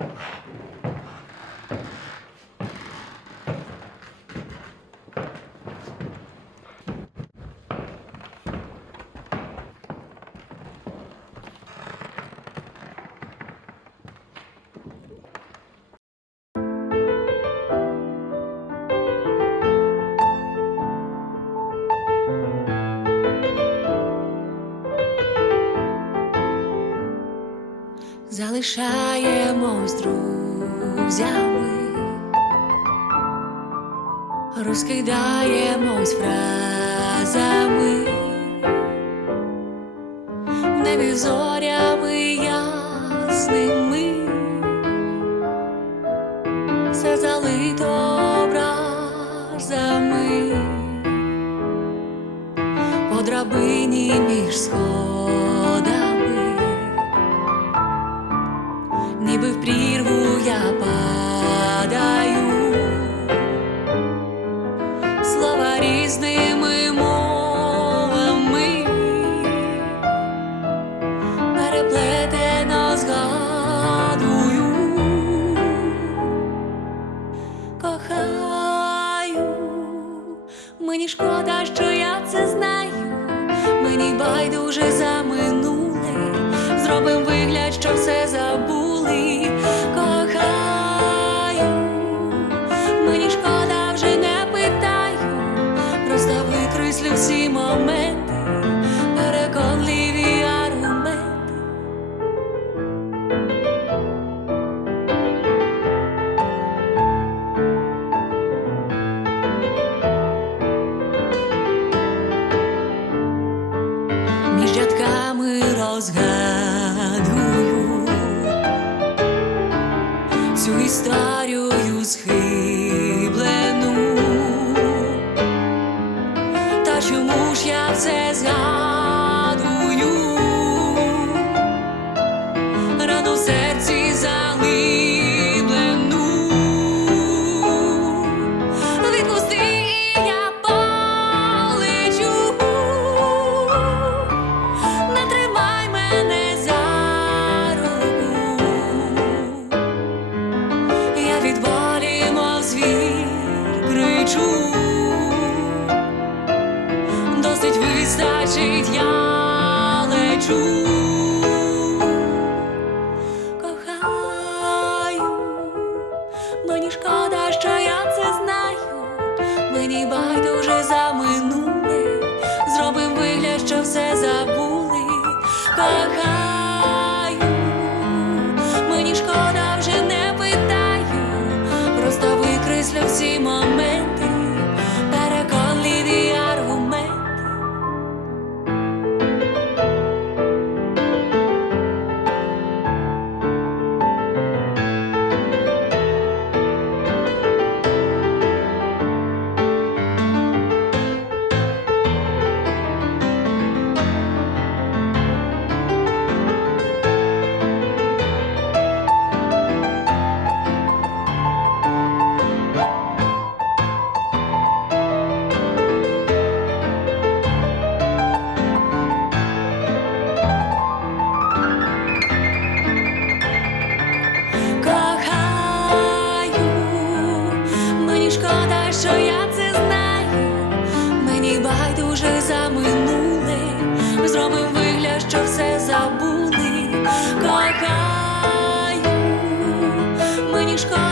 you залишаємось друзями, розкидаємось фразами, в небі зорями ясними, все залито образами, по драбині між сходами ніби в прірву я падаю, слова різними мовами, переплетено згадую, кохаю, мені шкода, що я це знаю, мені байдуже за минуле, зробим вигляд, що все розгадую цю історію схиблену. Та чому ж я все згадую? Рану в серці заглиблену. Досить вистачить, я лечу. Кохаю, мені шкода, що я це знаю. Мені байдуже за минуле. Байдуже за минуле. Зробим вигляд, що все забули. Кохаю, мені шкода.